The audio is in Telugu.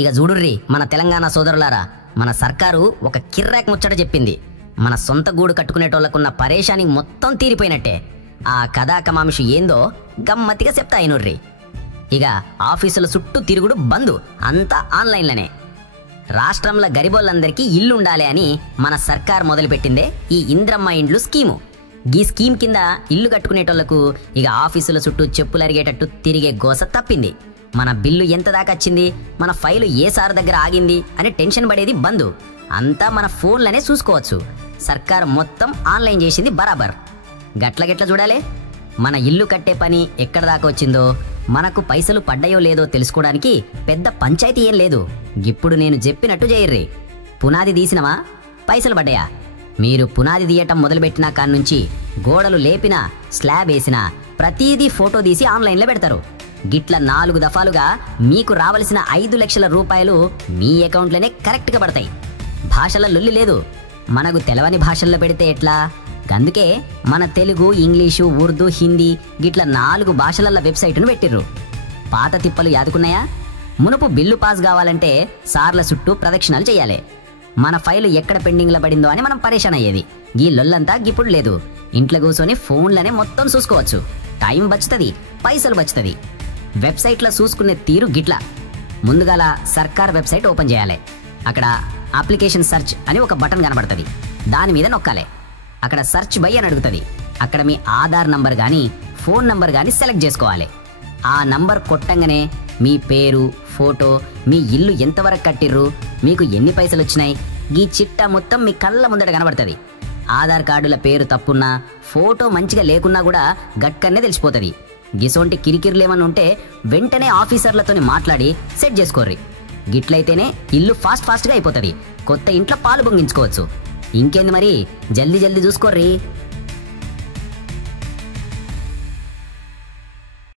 ఇక చూడుర్రి మన తెలంగాణ సోదరులారా, మన సర్కారు ఒక కిర్రాక్ ముచ్చట చెప్పింది. మన సొంత గూడు కట్టుకునేటోళ్లకున్న పరేషాని మొత్తం తీరిపోయినట్టే. ఆ కథా కమాంషి ఏందో గమ్మత్తిగా చెప్తా అయినుర్రి. ఇక ఆఫీసుల చుట్టూ తిరుగుడు బంద్, అంతా ఆన్లైన్లోనే. రాష్ట్రంలో గరిబోళ్ళందరికీ ఇల్లు ఉండాలి అని మన సర్కార్ మొదలుపెట్టిందే ఈ ఇంద్రమ్మ ఇండ్లు స్కీము. ఈ స్కీమ్ కింద ఇల్లు కట్టుకునేటోళ్లకు ఇక ఆఫీసుల చుట్టూ చెప్పులరిగేటట్టు తిరిగే గోస తప్పింది. మన బిల్లు ఎంత దాకా వచ్చింది, మన ఫైలు ఏ సార్ దగ్గర ఆగింది అని టెన్షన్ పడేది బంద్. అంతా మన ఫోన్లనే చూసుకోవచ్చు. సర్కార్ మొత్తం ఆన్లైన్ చేసింది బరాబర్. గట్ల చూడాలి. మన ఇల్లు కట్టే పని ఎక్కడ దాకా వచ్చిందో, మనకు పైసలు పడ్డాయో లేదో తెలుసుకోవడానికి పెద్ద పంచాయతీ ఏం లేదు. ఇప్పుడు నేను చెప్పినట్టు చేయర్రి. పునాది తీసినవా, పైసలు పడ్డాయా? మీరు పునాది తీయటం మొదలుపెట్టిన కాన్నుంచి గోడలు లేపినా, స్లాబ్ వేసినా ప్రతీదీ ఫోటో తీసి ఆన్లైన్లో పెడతారు. గిట్ల 4 దఫాలుగా మీకు రావలసిన 5 లక్షల రూపాయలు మీ అకౌంట్లోనే కరెక్ట్గా పడతాయి. భాషల లొల్లి లేదు. మనకు తెలవని భాషల్లో పెడితే ఎట్లా? అందుకే మన తెలుగు, ఇంగ్లీషు, ఉర్దూ, హిందీ గిట్ల 4 భాషలల్ల వెబ్సైట్ను పెట్టిర్రు. పాత తిప్పలు యాదుకున్నాయా? మునుపు బిల్లు పాస్ కావాలంటే సార్ల చుట్టూ ప్రదక్షిణాలు చేయాలి. మన ఫైలు ఎక్కడ పెండింగ్లో పడిందో అని మనం పరేషాన్ అయ్యేది. ఈ లొల్లంతా ఇప్పుడు లేదు. ఇంట్లో కూర్చొని ఫోన్లనే మొత్తం చూసుకోవచ్చు. టైం బచ్చుతుంది, పైసలు బచ్చుతుంది. వెబ్సైట్లో చూసుకునే తీరు గిట్ల. ముందుగాల సర్కార్ వెబ్సైట్ ఓపెన్ చేయాలి. అక్కడ అప్లికేషన్ సెర్చ్ అని ఒక బటన్ కనబడుతుంది. దాని మీద నొక్కాలి. అక్కడ సెర్చ్ బై అని అడుగుతుంది. అక్కడ మీ ఆధార్ నంబర్ కానీ ఫోన్ నంబర్ కానీ సెలెక్ట్ చేసుకోవాలి. ఆ నంబర్ కొట్టంగానే మీ పేరు, ఫోటో, మీ ఇల్లు ఎంతవరకు కట్టిర్రు, మీకు ఎన్ని పైసలు వచ్చినాయి, ఈ చిట్టా మొత్తం మీ కళ్ళ ముందట కనబడుతుంది. ఆధార్ కార్డుల పేరు తప్పున్నా, ఫోటో మంచిగా లేకున్నా కూడా గట్కన్నే తెలిసిపోతుంది. గిసోంటి కిరికిరులు ఏమన్నా ఉంటే వెంటనే ఆఫీసర్లతోని మాట్లాడి సెట్ చేసుకోర్రి. గిట్లయితేనే ఇల్లు ఫాస్ట్గా అయిపోతుంది. కొత్త ఇంట్లో పాలు పొంగించుకోవచ్చు. ఇంకేంది మరి, జల్దీ చూసుకోర్రి.